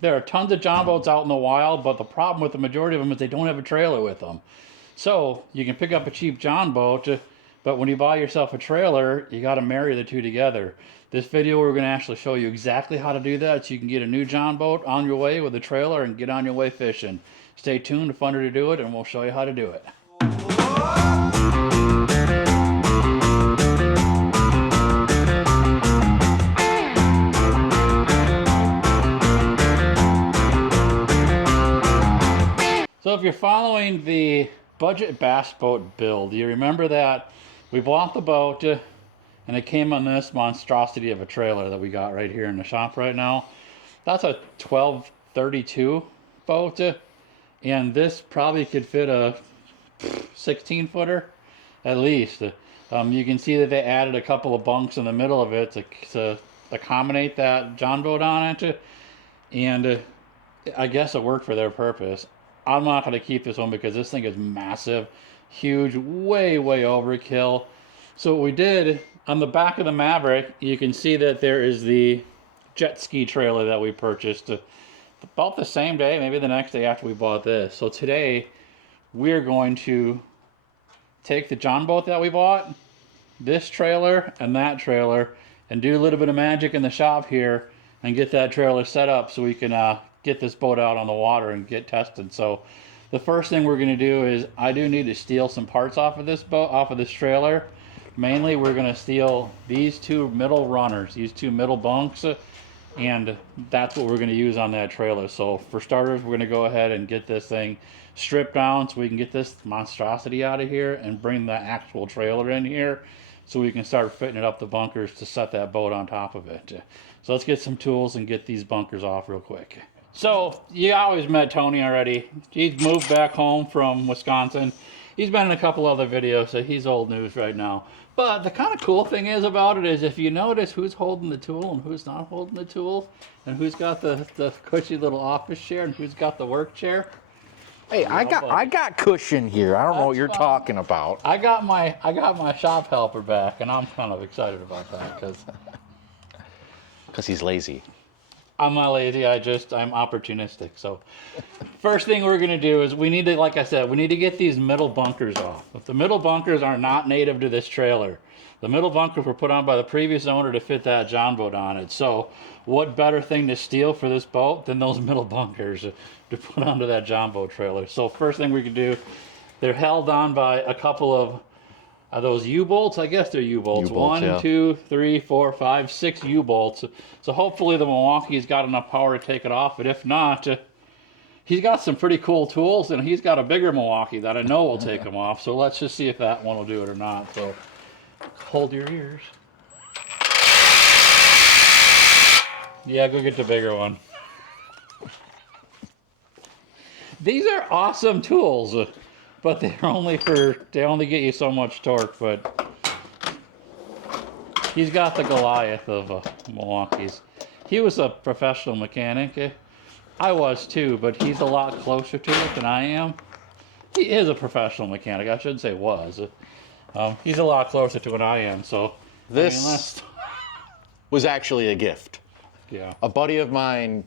there are tons of John boats out in the wild, but the problem with the majority of them is they don't have a trailer with them. So you can pick up a cheap John boat, but when you buy yourself a trailer, you got to marry the two together. This video, we're going to actually show you exactly how to do that so you can get a new John boat on your way with a trailer and get on your way fishing. Stay tuned, funner to do it, and we'll show you how to do it. So if you're following the budget bass boat build, you remember that we bought the boat and it came on this monstrosity of a trailer that we got right here in the shop right now. That's a 1232 boat, and this probably could fit a 16 footer at least. You can see that they added a couple of bunks in the middle of it to accommodate that John boat on it, and I guess it worked for their purpose. I'm not going to keep this one because this thing is massive, huge, way overkill. So what we did, on the back of the Maverick, you can see that there is the jet ski trailer that we purchased about the same day, maybe the next day after we bought this. So today, we're going to take the John boat that we bought, this trailer, and that trailer, and do a little bit of magic in the shop here and get that trailer set up so we can get this boat out on the water and get tested. So the first thing we're going to do is I do need to steal some parts off of this boat, off of this trailer. Mainly we're going to steal these two middle runners, these two middle bunks, and that's what we're going to use on that trailer. So for starters, we're going to go ahead and get this thing stripped down so we can get this monstrosity out of here and bring the actual trailer in here so we can start fitting it up the bunkers to set that boat on top of it. So let's get some tools and get these bunkers off real quick. So you always met Tony already. He's moved back home from Wisconsin. He's been in a couple other videos, so he's old news right now. But the kind of cool thing is about it is if you notice who's holding the tool and who's not holding the tool, and who's got the cushy little office chair and who's got the work chair. Hey, I got cushion here. I don't know what you're talking about. I got my shop helper back, and I'm kind of excited about that because he's lazy. I'm not lazy, I'm opportunistic. So first thing we're gonna do is we need to, like I said, we need to get these middle bunkers off. If the middle bunkers are not native to this trailer, the middle bunkers were put on by the previous owner to fit that John boat on it. So what better thing to steal for this boat than those middle bunkers to put onto that John boat trailer. So first thing we can do, they're held on by a couple of those U-bolts. I guess they're U-bolts. 1, 2, 3, 4, 5, 6 U-bolts. So hopefully the Milwaukee's got enough power to take it off. But if not, he's got some pretty cool tools, and he's got a bigger Milwaukee that I know will take them off. So let's just see if that one will do it or not. So hold your ears. Yeah, go get the bigger one. These are awesome tools. But they only get you so much torque, but he's got the Goliath of Milwaukee's. He was a professional mechanic. I was too, but he's a lot closer to it than I am. He is a professional mechanic. I shouldn't say was. He's a lot closer to it I am, so. This was actually a gift. Yeah. A buddy of mine,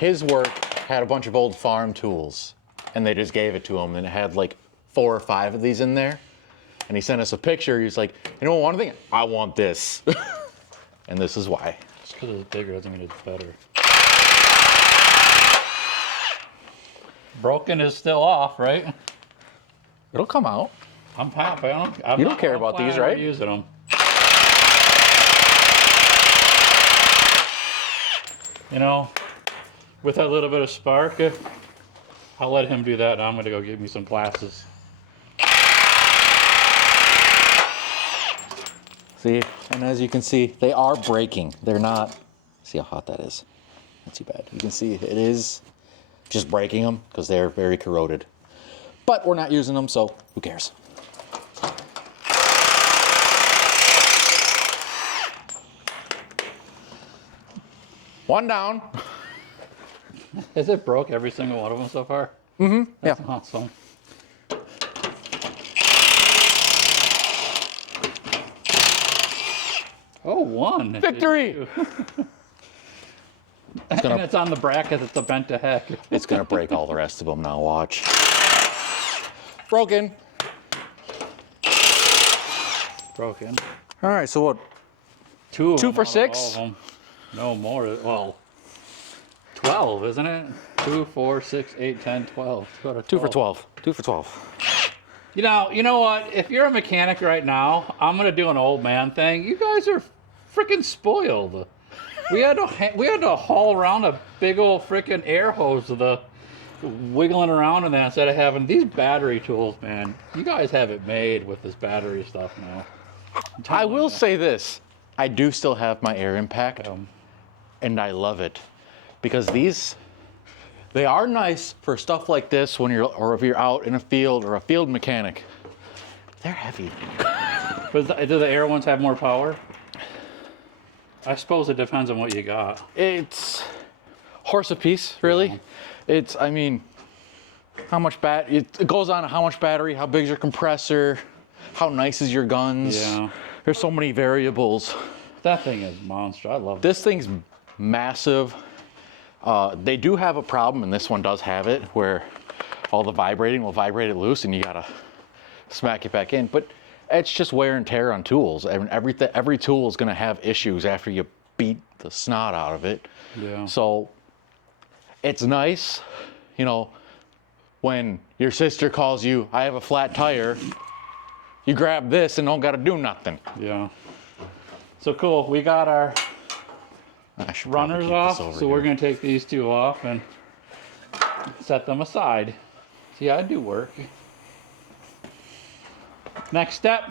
his work had a bunch of old farm tools. And they just gave it to him, and it had like 4 or 5 of these in there. And he sent us a picture. He's like, you know, one thing, I want this. And this is why. Just because it's bigger doesn't mean it's better. Broken is still off, right? It'll come out. I'm happy. You don't care about these, right? I'm using them. You know, with a little bit of spark, I'll let him do that, and I'm going to go get me some glasses. See, and as you can see, they are breaking. They're not, see how hot that is? Not too bad. You can see it is just breaking them because they're very corroded. But we're not using them, so who cares? One down. Has it broke every single one of them so far? Mm-hmm. That's yeah. Awesome. Oh, one. Victory! And it's on the bracket. It's a bent to heck. It's gonna break all the rest of them now. Watch. Broken. Broken. All right. So what? Two Two for out of 6? all of them. No more. Well, 12, isn't it? 2, 4, 6, 8, 10, 12. 2 for 12. 2 for 12. You know what? If you're a mechanic right now, I'm gonna do an old man thing. You guys are freaking spoiled. We had to haul around a big old freaking air hose with the wiggling around in that instead of having these battery tools, man. You guys have it made with this battery stuff now. I will say this. I do still have my air impact, and I love it because they are nice for stuff like this when or if you're out in a field or a field mechanic. They're heavy. But do the air ones have more power? I suppose it depends on what you got. It's horse apiece, really. Yeah. I mean, how much it goes on how much battery, how big is your compressor, how nice is your guns. Yeah. There's so many variables. That thing is monster. I love this thing's massive. They do have a problem, and this one does have it, where all the vibrating will vibrate it loose, and you gotta smack it back in. But it's just wear and tear on tools. And every tool is gonna have issues after you beat the snot out of it. Yeah. So it's nice, you know, when your sister calls you, I have a flat tire, you grab this and don't gotta do nothing. Yeah. So cool, we got our runners off, so we're gonna take these two off and set them aside. See, I do work. Next step,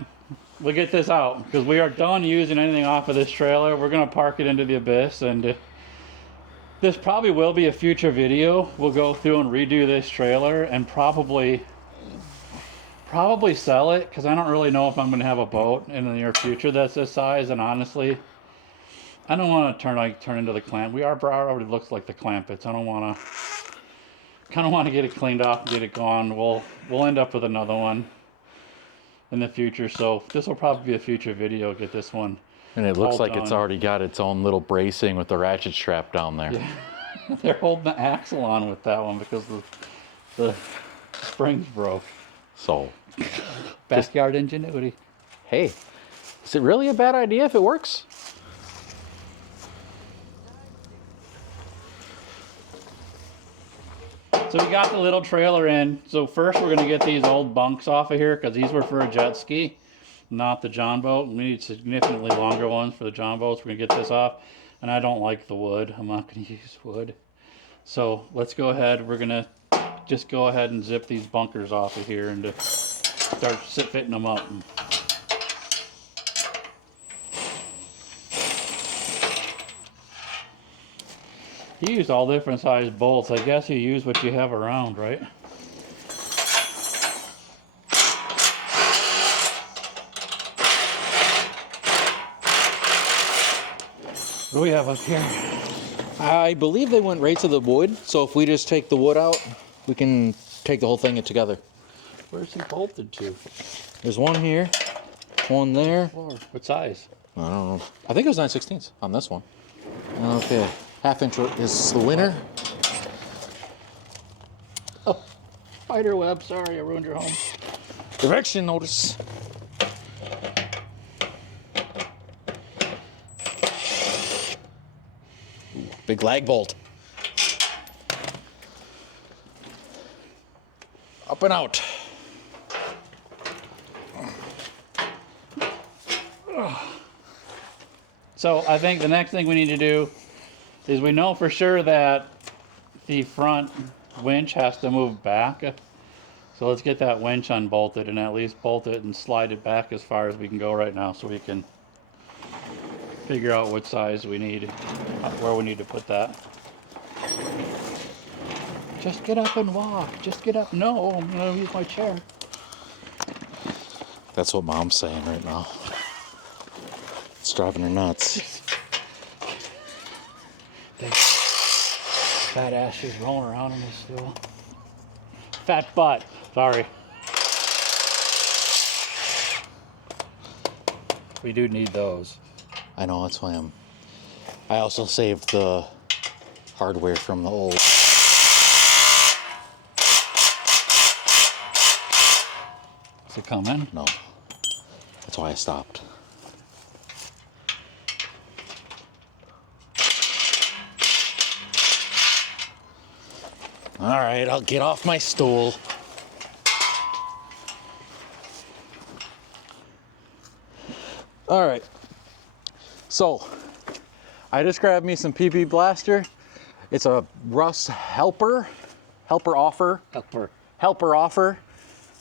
we'll get this out because we are done using anything off of this trailer. We're gonna park it into the abyss, and this probably will be a future video. We'll go through and redo this trailer and probably sell it because I don't really know if I'm gonna have a boat in the near future that's this size, and honestly, I don't want to turn into the clamp. Already looks like the Clampets. I don't want to. Kind of want to get it cleaned off and get it gone. We'll end up with another one in the future. So this will probably be a future video. Get this one. And it looks like it's already got its own little bracing with the ratchet strap down there. Yeah. They're holding the axle on with that one because the springs broke. So backyard ingenuity. Hey, is it really a bad idea if it works? So we got the little trailer in. So first we're gonna get these old bunks off of here because these were for a jet ski, not the John boat. We need significantly longer ones for the John boats. We're gonna get this off, and I don't like the wood. I'm not gonna use wood. So let's go ahead. We're gonna just go ahead and zip these bunkers off of here and start fitting them up. You used all different size bolts. I guess you use what you have around, right? What do we have up here? I believe they went right to the wood, so if we just take the wood out, we can take the whole thing together. Where's he bolted to? There's one here, one there. What size? I don't know. I think it was 9/16 on this one. Okay. 1/2 inch is the winner. Oh, spider web. Sorry, I ruined your home. Direction notice. Ooh, big lag bolt. Up and out. So I think the next thing we need to do is we know for sure that the front winch has to move back. So let's get that winch unbolted and at least bolt it and slide it back as far as we can go right now so we can figure out what size we need, where we need to put that. Just get up and walk. Just get up. No, I'm going to use my chair. That's what Mom's saying right now. It's driving her nuts. Fat ass is rolling around on this stool. Fat butt. Sorry. We do need those. I know, that's why I also saved the hardware from the old. Is it coming? No. That's why I stopped. All right, I'll get off my stool. All right. So, I just grabbed me some PP Blaster. It's a Russ helper offer.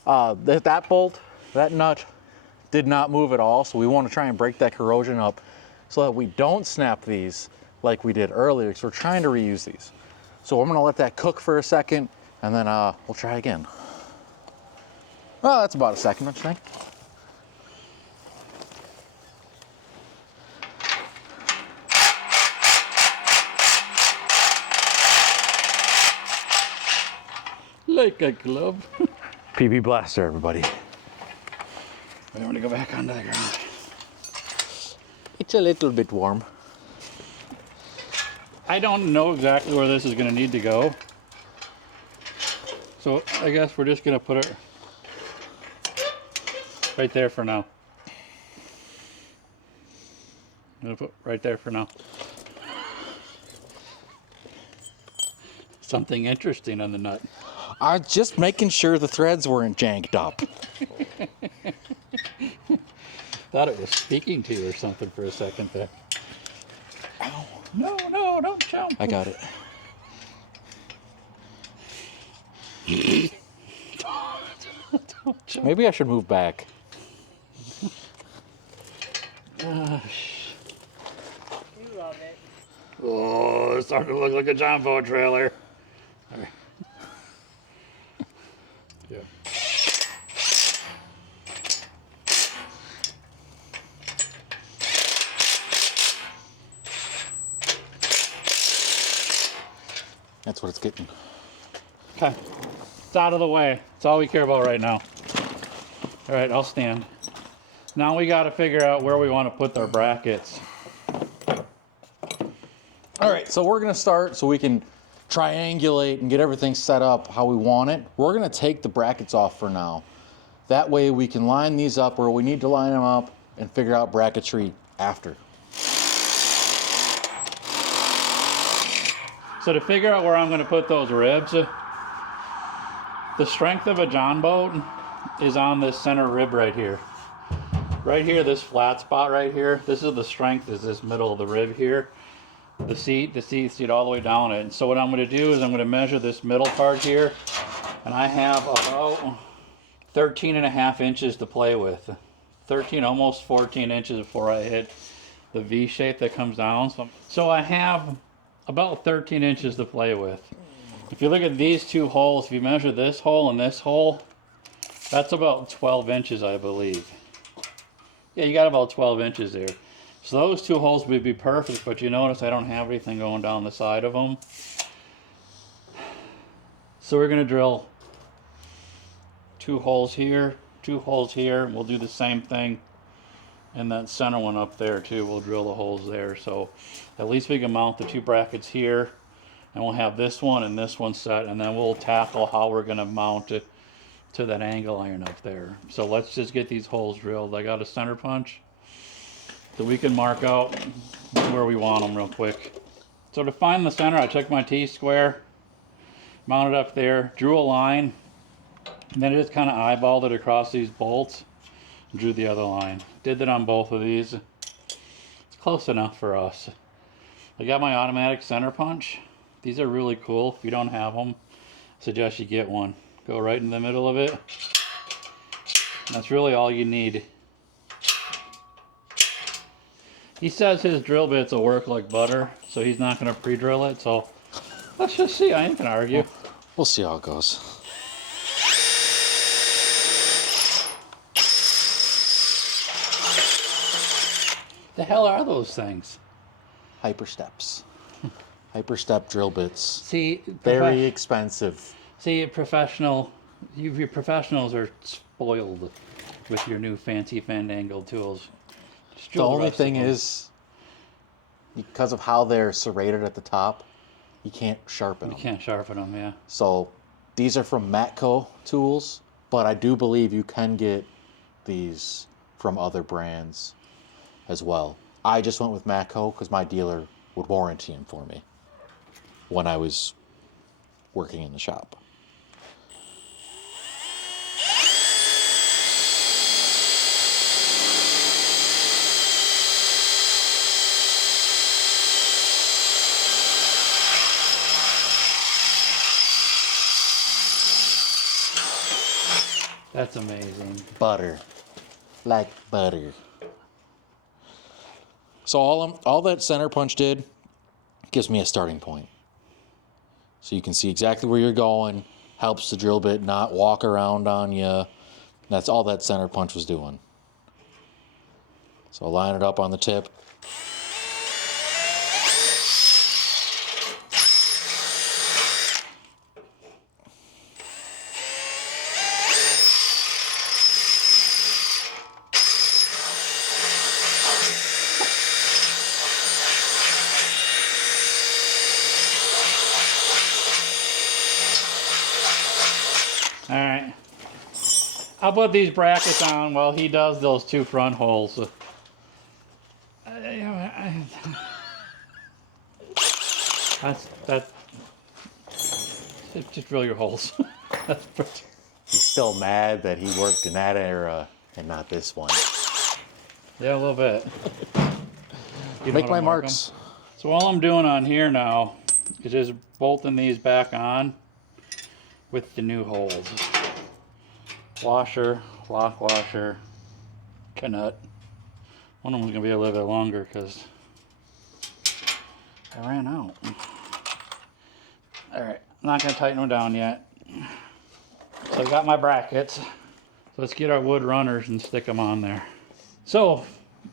That bolt, that nut did not move at all. So we want to try and break that corrosion up so that we don't snap these like we did earlier. So we're trying to reuse these. So I'm gonna let that cook for a second and then we'll try again. Well, that's about a second, don't you think? Like a glove. PB Blaster, everybody. I want to go back onto the ground. It's a little bit warm. I don't know exactly where this is going to need to go. So I guess we're just going to put it right there for now. I'm going to put right there for now. Something interesting on the nut. I'm just making sure the threads weren't janked up. Thought it was speaking to you or something for a second there. Ow. No, don't jump. I got it. Don't jump. Maybe I should move back. You love it. Oh, it's starting to look like a John Boat trailer. All right. Yeah. That's what it's getting. Okay. It's out of the way. That's all we care about right now. All right, I'll stand. Now we got to figure out where we want to put our brackets. All right, so we're gonna start so we can triangulate and get everything set up how we want it. We're gonna take the brackets off for now. That way we can line these up where we need to line them up and figure out bracketry after. So to figure out where I'm going to put those ribs, the strength of a John boat is on this center rib right here. Right here, this flat spot right here, this is the strength, is this middle of the rib here. The seat all the way down it. And so what I'm going to do is I'm going to measure this middle part here, and I have about 13.5 inches to play with. 13, almost 14 inches before I hit the V shape that comes down. So I have about 13 inches to play with. If you look at these two holes, if you measure this hole and this hole, that's about 12 inches, I believe. Yeah, you got about 12 inches there. So those two holes would be perfect, but you notice I don't have anything going down the side of them. So we're going to drill 2 holes here, 2 holes here. We'll do the same thing. And that center one up there too, we'll drill the holes there. So at least we can mount the 2 brackets here. And we'll have this one and this one set. And then we'll tackle how we're going to mount it to that angle iron up there. So let's just get these holes drilled. I got a center punch. So we can mark out where we want them real quick. So to find the center, I took my T-square, mounted up there, drew a line, and then I just kind of eyeballed it across these bolts, and drew the other line. Did that on both of these. It's close enough for us. I got my automatic center punch. These are really cool. If you don't have them, I suggest you get one. Go right in the middle of it. That's really all you need. He says his drill bits will work like butter, so he's not going to pre-drill it. So let's just see. I ain't going to argue. We'll see how it goes. The hell are those things? Hypersteps. Hyperstep drill bits. See, Very expensive. See, your professionals are spoiled with your new fancy fandangled tools. The only thing is, because of how they're serrated at the top, you can't sharpen them. You can't sharpen them, yeah. So these are from Matco tools, but I do believe you can get these from other brands as well. I just went with Matco because my dealer would warranty them for me when I was working in the shop. That's amazing. Butter. Like butter. So all that center punch did gives me a starting point. So you can see exactly where you're going. Helps the drill bit not walk around on you. That's all that center punch was doing. So I'll line it up on the tip. All right. I'll put these brackets on while he does those two front holes. That's just drill your holes. He's still mad that he worked in that era and not this one. Yeah, a little bit. You know Make how to my mark marks. 'em? So all I'm doing on here now is just bolting these back on with the new holes. Washer, lock washer, canut. One of them's gonna be a little bit longer because I ran out. All right, I'm not gonna tighten them down yet. So I got my brackets. So let's get our wood runners and stick them on there. So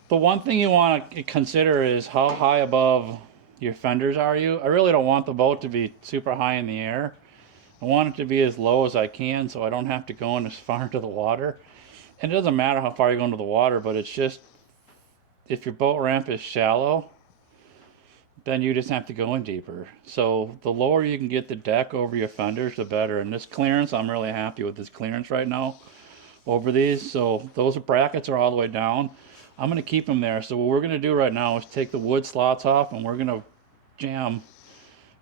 the one thing you want to consider is how high above your fenders are you. I really don't want the boat to be super high in the air. I want it to be as low as I can so I don't have to go in as far into the water. And it doesn't matter how far you go into the water, but it's just, if your boat ramp is shallow, then you just have to go in deeper. So the lower you can get the deck over your fenders, the better. And this clearance, I'm really happy with this clearance right now over these. So those brackets are all the way down. I'm going to keep them there. So what we're going to do right now is take the wood slots off and we're going to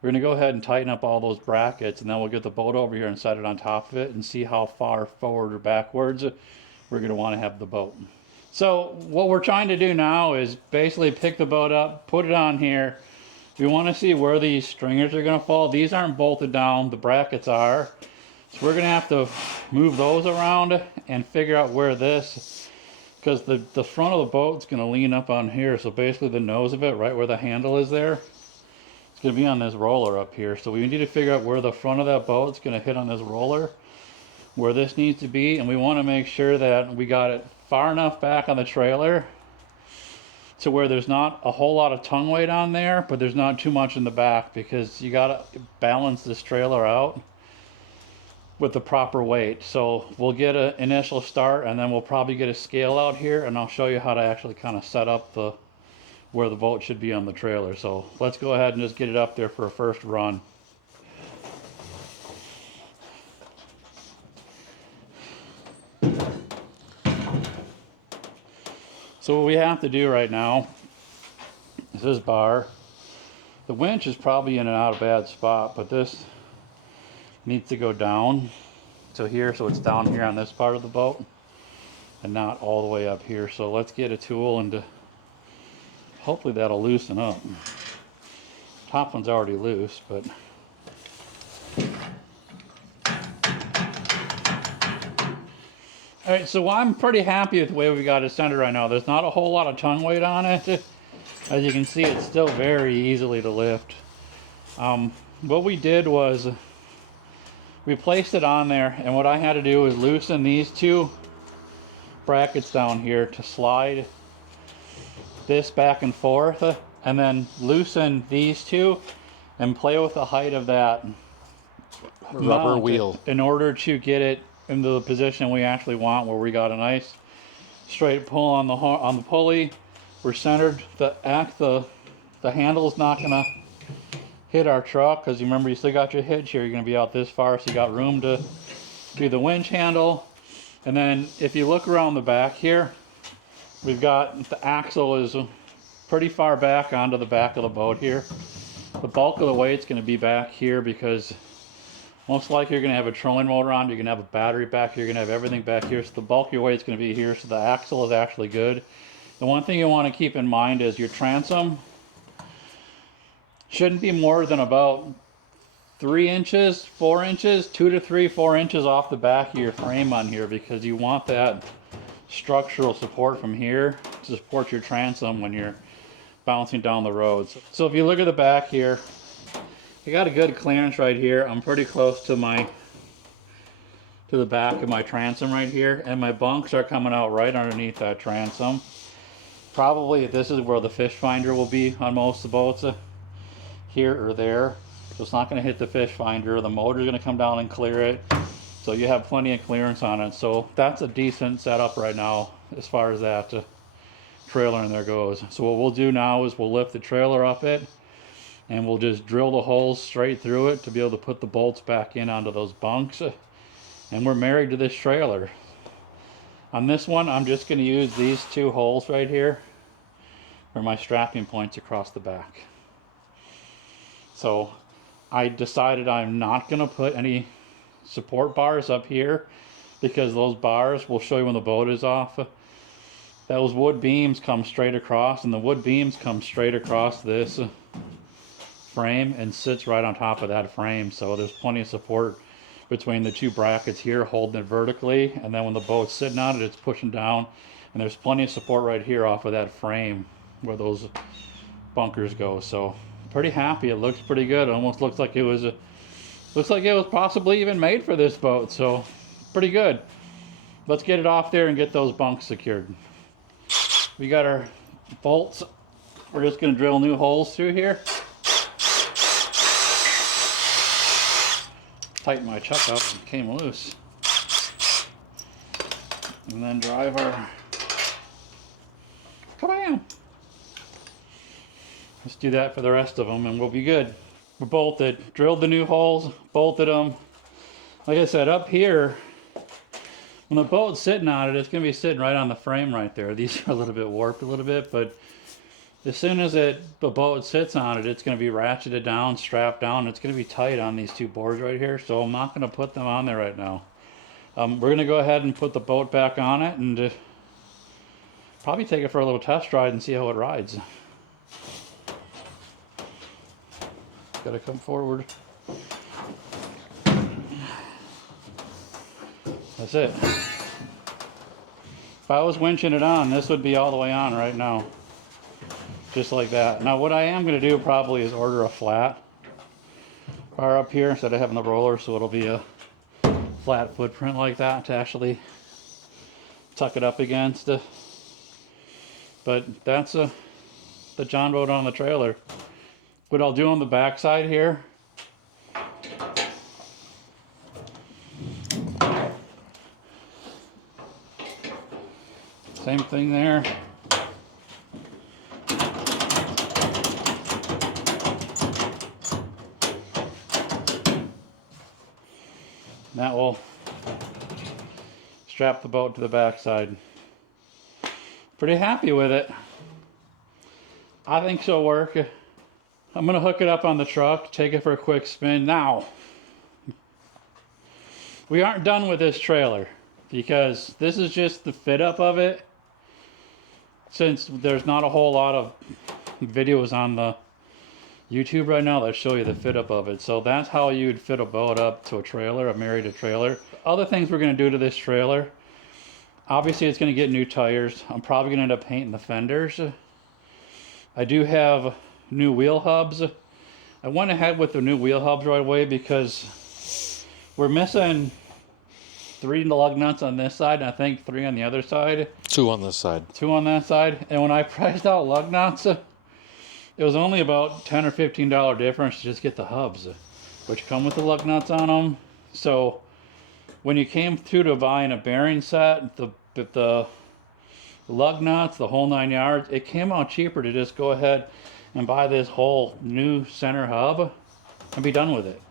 we're going to go ahead and tighten up all those brackets, and then we'll get the boat over here and set it on top of it and see how far forward or backwards we're going to want to have the boat. So what we're trying to do now is basically pick the boat up, put it on here. We want to see where these stringers are going to fall. These aren't bolted down, the brackets are. So we're going to have to move those around and figure out where this, because the front of the boat's going to lean up on here. So basically the nose of it, right where the handle is there, it's going to be on this roller up here. So we need to figure out where the front of that boat's going to hit on this roller, where this needs to be. And we want to make sure that we got it far enough back on the trailer to where there's not a whole lot of tongue weight on there, but there's not too much in the back, because you got to balance this trailer out with the proper weight. So we'll get an initial start, and then we'll probably get a scale out here, and I'll show you how to actually kind of set up where the boat should be on the trailer. So let's go ahead and just get it up there for a first run. So what we have to do right now is this bar. The winch is probably in and out of a bad spot, but this needs to go down to here, so it's down here on this part of the boat and not all the way up here. So let's get a tool and hopefully that'll loosen up. Top one's already loose, but all right, so I'm pretty happy with the way we got it centered right now. There's not a whole lot of tongue weight on it. As you can see, it's still very easily to lift. What we did was we placed it on there, and what I had to do was loosen these two brackets down here to slide this back and forth, and then loosen these two and play with the height of that Rubber wheel in order to get it into the position we actually want, where we got a nice straight pull on the pulley. We're centered. The handle's not gonna hit our truck, because you remember you still got your hitch here. You're going to be out this far, so you got room to do the winch handle. And then if you look around the back here, we've got the axle is pretty far back onto the back of the boat here. The bulk of the weight's going to be back here because most likely you're going to have a trolling motor on, you're going to have a battery back here, you're going to have everything back here, so the bulk of your weight's going to be here, so the axle is actually good. The one thing you want to keep in mind is your transom shouldn't be more than about 3 inches, 4 inches, 2 to 3, 4 inches off the back of your frame on here, because you want that structural support from here to support your transom when you're bouncing down the roads. So if you look at the back here, you got a good clearance right here. I'm pretty close to the back of my transom right here, and my bunks are coming out right underneath that transom. Probably this is where the fish finder will be on most of the boats, here or there. So it's not going to hit the fish finder. The motor's going to come down and clear it, so you have plenty of clearance on it. So that's a decent setup right now as far as that trailer in there goes. So what we'll do now is we'll lift the trailer up it, and we'll just drill the holes straight through it to be able to put the bolts back in onto those bunks. And we're married to this trailer. On this one, I'm just going to use these 2 holes right here for my strapping points across the back. So I decided I'm not going to put any support bars up here, because those bars, we'll show you when the boat is off, those wood beams come straight across, and the wood beams come straight across this frame and sits right on top of that frame. So there's plenty of support between the 2 brackets here holding it vertically, and then when the boat's sitting on it, it's pushing down, and there's plenty of support right here off of that frame where those bunkers go. So pretty happy. It looks pretty good. It almost looks like it was possibly even made for this boat. So pretty good. Let's get it off there and get those bunks secured. We got our bolts. We're just going to drill new holes through here. Tighten my chuck up and came loose. And then drive our kabam. Let's do that for the rest of them and we'll be good. We're bolted. Drilled the new holes, bolted them. Like I said, up here, when the boat's sitting on it, it's going to be sitting right on the frame right there. These are a little bit warped a little bit, but as soon as the boat sits on it, it's going to be ratcheted down, strapped down. It's going to be tight on these 2 boards right here, so I'm not going to put them on there right now. We're going to go ahead and put the boat back on it and probably take it for a little test ride and see how it rides. Got to come forward. That's it. If I was winching it on, this would be all the way on right now. Just like that. Now what I am going to do probably is order a flat bar up here instead of having the roller, so it'll be a flat footprint like that to actually tuck it up against. But that's the John boat on the trailer. What I'll do on the back side here, same thing there. That will strap the boat to the back side. Pretty happy with it. I think she'll work. I'm going to hook it up on the truck, take it for a quick spin. Now, we aren't done with this trailer because this is just the fit up of it. Since there's not a whole lot of videos on the YouTube right now that show you the fit up of it. So that's how you'd fit a boat up to a trailer, a married trailer. Other things we're going to do to this trailer, obviously it's going to get new tires. I'm probably going to end up painting the fenders. I do have new wheel hubs. I went ahead with the new wheel hubs right away because we're missing 3 lug nuts on this side and I think 3 on the other side. 2 on this side. 2 on that side. And when I priced out lug nuts, it was only about $10 or $15 difference to just get the hubs, which come with the lug nuts on them. So when you came through to buying a bearing set, the lug nuts, the whole 9 yards, it came out cheaper to just go ahead and buy this whole new center hub and be done with it.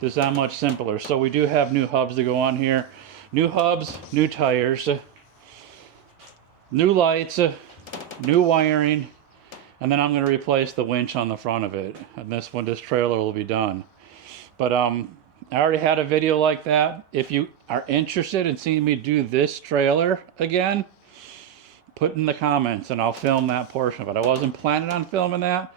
Just that much simpler. So we do have new hubs to go on here. New hubs, new tires, new lights, new wiring, and then I'm going to replace the winch on the front of it. And this trailer will be done. But I already had a video like that. If you are interested in seeing me do this trailer again, put in the comments and I'll film that portion of it. I wasn't planning on filming that,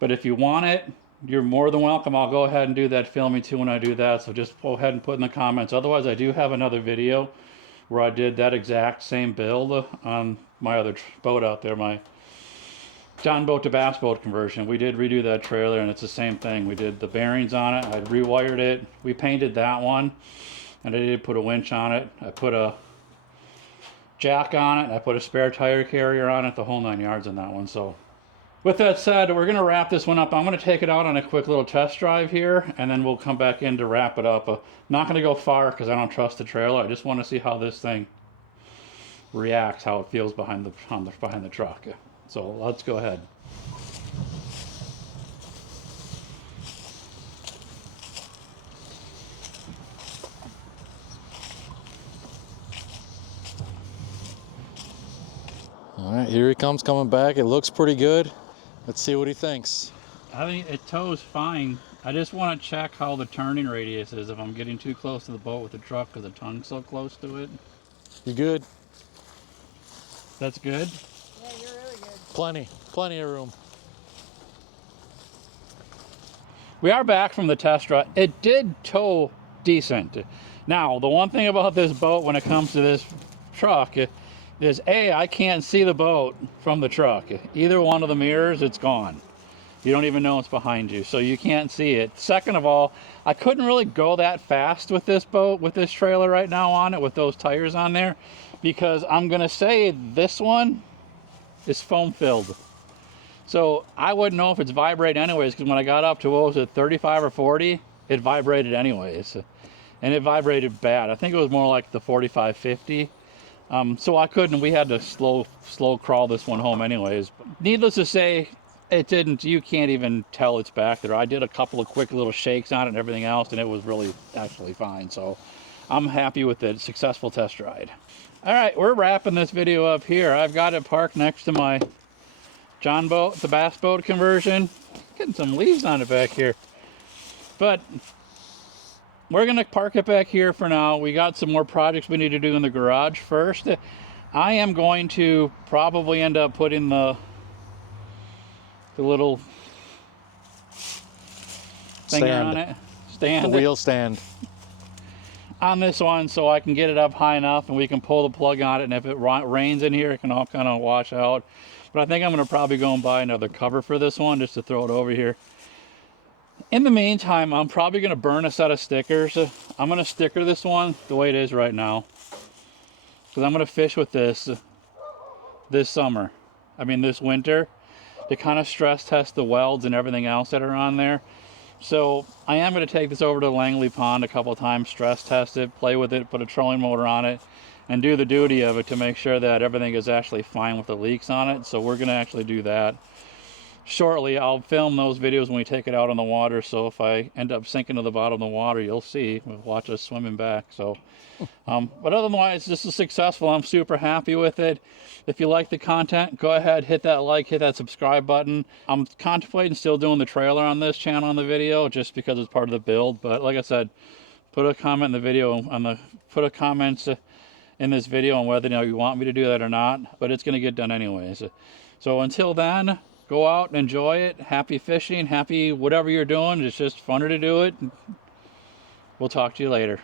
but if you want it, you're more than welcome. I'll go ahead and do that filming too when I do that. So just go ahead and put in the comments. Otherwise, I do have another video where I did that exact same build on my other boat out there, my John boat to bass boat conversion. We did redo that trailer and it's the same thing. We did the bearings on it. I rewired it. We painted that one and I did put a winch on it. I put a jack on it. I put a spare tire carrier on it, the whole 9 yards on that one. So with that said, we're going to wrap this one up. I'm going to take it out on a quick little test drive here, and then we'll come back in to wrap it up. Not going to go far because I don't trust the trailer. I just want to see how this thing reacts, how it feels behind the truck. So let's go ahead. All right, here he comes coming back. It looks pretty good. Let's see what he thinks. I think it tows fine. I just want to check how the turning radius is, if I'm getting too close to the boat with the truck because the tongue's so close to it. You good? That's good? Yeah, you're really good. Plenty of room. We are back from the test drive. It did tow decent. Now, the one thing about this boat when it comes to this truck is I can't see the boat from the truck. Either one of the mirrors, it's gone. You don't even know it's behind you, so you can't see it. Second of all, I couldn't really go that fast with this boat, with this trailer right now on it, with those tires on there, because I'm gonna say this one is foam filled. So I wouldn't know if it's vibrating anyways, because when I got up to, what was it, 35 or 40, it vibrated anyways. And it vibrated bad. I think it was more like the 45, 50. So I couldn't, we had to slow crawl this one home anyways. Needless to say, it didn't, you can't even tell it's back there. I did a couple of quick little shakes on it and everything else, and it was really actually fine. So I'm happy with the successful test ride. All right, we're wrapping this video up here. I've got it parked next to my John boat, the bass boat conversion. Getting some leaves on it back here. But we're gonna park it back here for now. We got some more projects we need to do in the garage first. I am going to probably end up putting the little thing on it. The wheel stand. On this one so I can get it up high enough and we can pull the plug on it, and if it rains in here, it can all kind of wash out. But I think I'm going to probably go and buy another cover for this one just to throw it over here. In the meantime, I'm probably going to burn a set of stickers. I'm going to sticker this one the way it is right now, because I'm going to fish with this summer. I mean this winter, to kind of stress test the welds and everything else that are on there. So I am going to take this over to Langley Pond a couple of times, stress test it, play with it, put a trolling motor on it, and do the duty of it to make sure that everything is actually fine with the leaks on it. So we're going to actually do that shortly. I'll film those videos when we take it out on the water, so if I end up sinking to the bottom of the water, you'll see, watch us swimming back. So but otherwise, this is successful. I'm super happy with it. If you like the content, go ahead, hit that like, hit that subscribe button. I'm contemplating still doing the trailer on this channel on the video, just because it's part of the build. But like I said, put a comment in the video put a comment in this video on whether you want me to do that or not, but it's going to get done anyways. So until then, go out and enjoy it. Happy fishing, happy whatever you're doing. It's just funner to do it. We'll talk to you later.